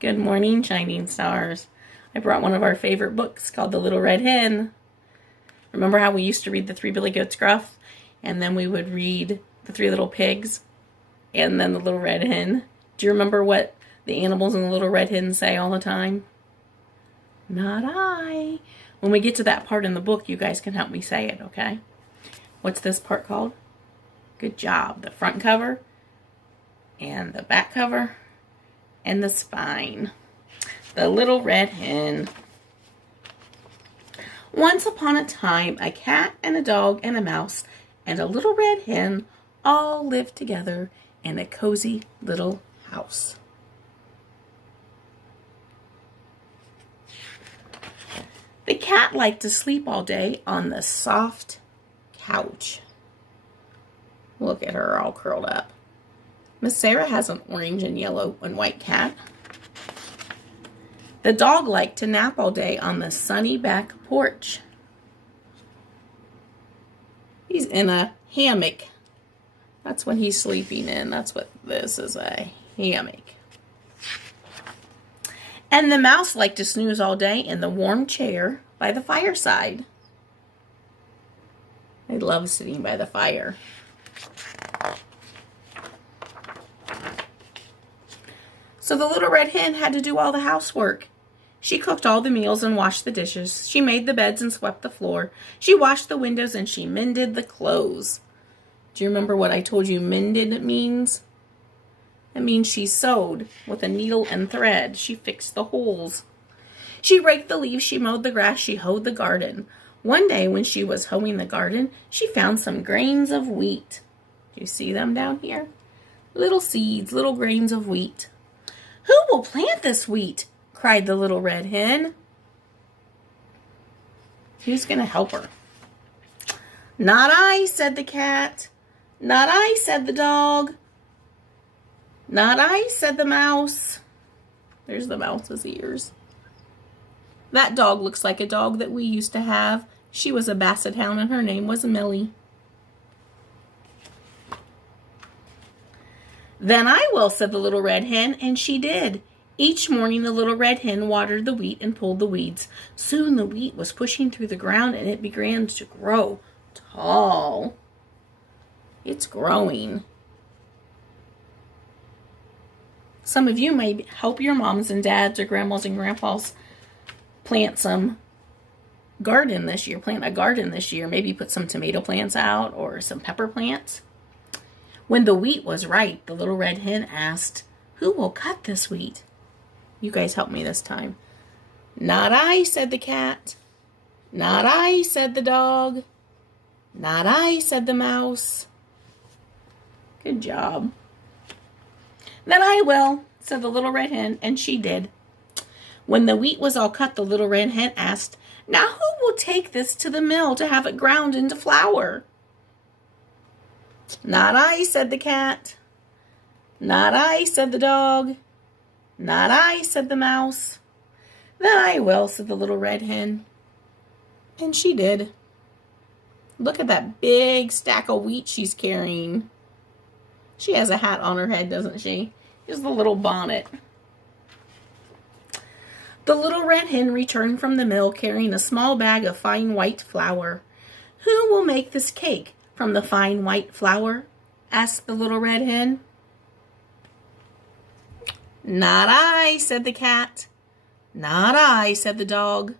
Good morning, shining stars. I brought one of our favorite books called The Little Red Hen. Remember how we used to read The Three Billy Goats Gruff? And then we would read The Three Little Pigs and then The Little Red Hen. Do you remember what the animals in The Little Red Hen say all the time? Not I. When we get to that part in the book, you guys can help me say it, okay? What's this part called? Good job. The front cover and the back cover and the spine. The Little Red Hen. Once upon a time, a cat and a dog and a mouse and a little red hen all lived together in a cozy little house. The cat liked to sleep all day on the soft couch. Look at her all curled up. Miss Sarah has an orange and yellow and white cat. The dog liked to nap all day on the sunny back porch. He's in a hammock. That's what he's sleeping in. That's what this is, a hammock. And the mouse liked to snooze all day in the warm chair by the fireside. I love sitting by the fire. So the little red hen had to do all the housework. She cooked all the meals and washed the dishes. She made the beds and swept the floor. She washed the windows and she mended the clothes. Do you remember what I told you mended means? It means she sewed with a needle and thread. She fixed the holes. She raked the leaves. She mowed the grass. She hoed the garden. One day when she was hoeing the garden, she found some grains of wheat. Do you see them down here? Little seeds, little grains of wheat. Who will plant this wheat? Cried the little red hen. Who's going to help her? Not I, said the cat. Not I, said the dog. Not I, said the mouse. There's the mouse's ears. That dog looks like a dog that we used to have. She was a basset hound and her name was Millie. Then I will, said the little red hen, and she did. Each morning the little red hen watered the wheat and pulled the weeds. Soon the wheat was pushing through the ground and it began to grow tall. It's growing. Some of you may help your moms and dads or grandmas and grandpas plant a garden this year. Maybe put some tomato plants out or some pepper plants. When the wheat was ripe, the little red hen asked, "Who will cut this wheat?" You guys help me this time. Not I, said the cat. Not I, said the dog. Not I, said the mouse. Good job. Then I will, said the little red hen, and she did. When the wheat was all cut, the little red hen asked, "Now who will take this to the mill to have it ground into flour?" Not I, said the cat. Not I, said the dog. Not I, said the mouse. Then I will, said the little red hen. And she did. Look at that big stack of wheat she's carrying. She has a hat on her head, doesn't she? Here's the little bonnet. The little red hen returned from the mill carrying a small bag of fine white flour. Who will make this cake from the fine white flour? Asked the little red hen. Not I, said the cat. Not I, said the dog.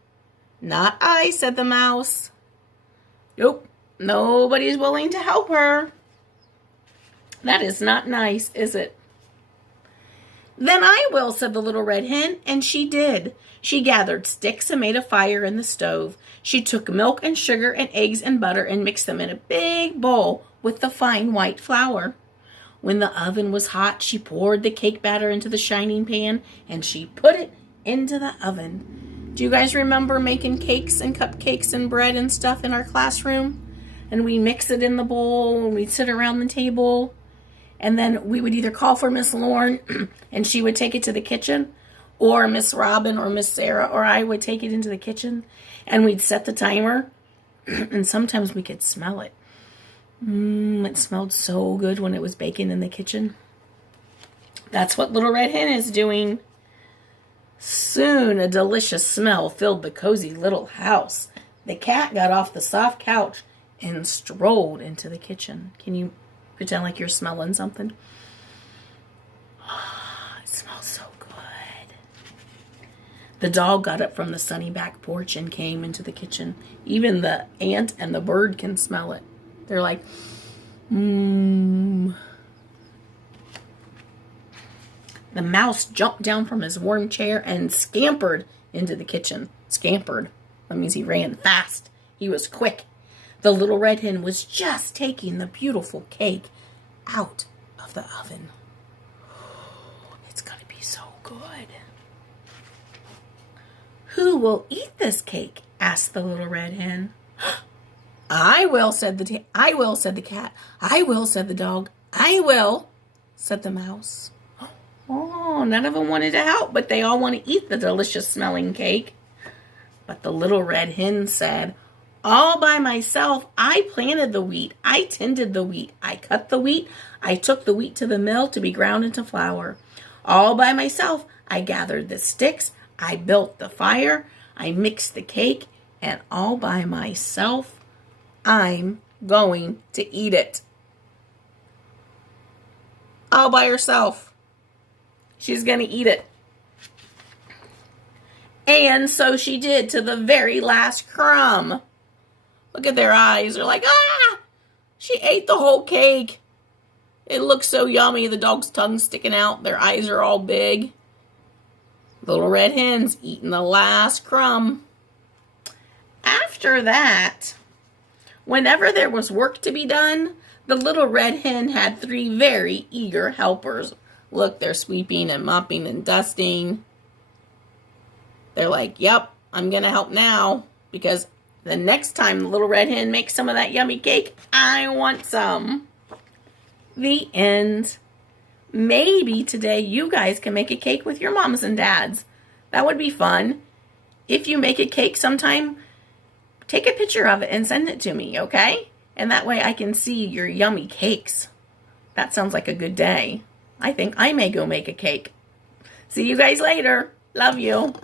Not I, said the mouse. Nope, nobody's willing to help her. That is not nice, is it? Then I will, said the little red hen, and she did. She gathered sticks and made a fire in the stove. She took milk and sugar and eggs and butter and mixed them in a big bowl with the fine white flour. When the oven was hot, she poured the cake batter into the shining pan and she put it into the oven. Do you guys remember making cakes and cupcakes and bread and stuff in our classroom? And we mix it in the bowl and we'd sit around the table. And then we would either call for Miss Lauren and she would take it to the kitchen, or Miss Robin or Miss Sarah or I would take it into the kitchen and we'd set the timer and sometimes we could smell it. It smelled so good when it was baking in the kitchen. That's what Little Red Hen is doing. Soon a delicious smell filled the cozy little house. The cat got off the soft couch and strolled into the kitchen. Can you pretend like you're smelling something? It smells so good. The dog got up from the sunny back porch and came into the kitchen. Even the ant and the bird can smell it. They're like, mmm. The mouse jumped down from his warm chair and scampered into the kitchen. Scampered. That means he ran fast. He was quick. The little red hen was just taking the beautiful cake out of the oven. It's going to be so good. Who will eat this cake? Asked the little red hen. I will, said the cat. I will, said the dog. I will, said the mouse. Oh, none of them wanted to help, but they all want to eat the delicious smelling cake. But the little red hen said, all by myself, I planted the wheat, I tended the wheat, I cut the wheat, I took the wheat to the mill to be ground into flour. All by myself, I gathered the sticks, I built the fire, I mixed the cake, and all by myself, I'm going to eat it. All by herself. She's going to eat it. And so she did to the very last crumb. Look at their eyes. They're like, ah! She ate the whole cake. It looks so yummy. The dog's tongue's sticking out. Their eyes are all big. Little red hen's eating the last crumb. After that, whenever there was work to be done, the little red hen had 3 very eager helpers. Look, they're sweeping and mopping and dusting. They're like, yep, I'm going to help now. Because the next time the little red hen makes some of that yummy cake, I want some. The end. Maybe today you guys can make a cake with your moms and dads. That would be fun. If you make a cake sometime, take a picture of it and send it to me, okay? And that way I can see your yummy cakes. That sounds like a good day. I think I may go make a cake. See you guys later. Love you.